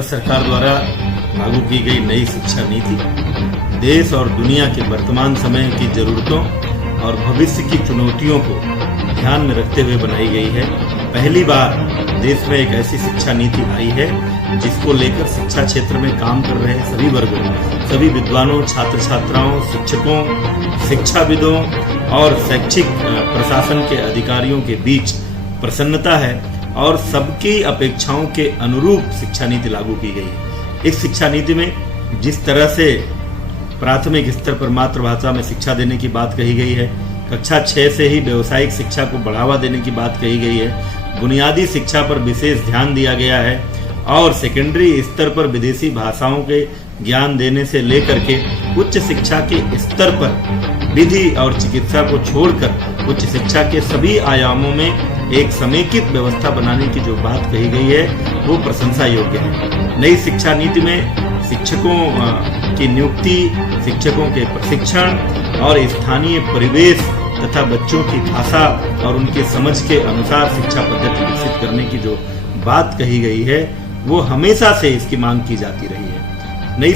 भारत सरकार द्वारा लागू की गई नई शिक्षा नीति देश और दुनिया के वर्तमान समय की जरूरतों और भविष्य की चुनौतियों को ध्यान में रखते हुए बनाई गई है। पहली बार देश में एक ऐसी शिक्षा नीति आई है जिसको लेकर शिक्षा क्षेत्र में काम कर रहे सभी वर्गों, सभी विद्वानों, छात्र छात्राओं, शिक्षकों, शिक्षाविदों और शैक्षिक प्रशासन के अधिकारियों के बीच प्रसन्नता है और सबकी अपेक्षाओं के अनुरूप शिक्षा नीति लागू की गई है। इस शिक्षा नीति में जिस तरह से प्राथमिक स्तर पर मातृभाषा में शिक्षा देने की बात कही गई है, कक्षा 6 से ही व्यावसायिक शिक्षा को बढ़ावा देने की बात कही गई है, बुनियादी शिक्षा पर विशेष ध्यान दिया गया है और सेकेंडरी स्तर पर विदेशी भाषाओं के ज्ञान देने से लेकर के उच्च शिक्षा के स्तर पर विधि और चिकित्सा को छोड़कर उच्च शिक्षा के सभी आयामों में एक समेकित व्यवस्था बनाने की जो बात कही गई है वो प्रशंसा योग्य है। नई शिक्षा नीति में शिक्षकों की नियुक्ति, शिक्षकों के प्रशिक्षण और स्थानीय परिवेश तथा बच्चों की भाषा और उनके समझ के अनुसार शिक्षा पद्धति विकसित करने की जो बात कही गई है वो हमेशा से इसकी मांग की जाती रही है। नई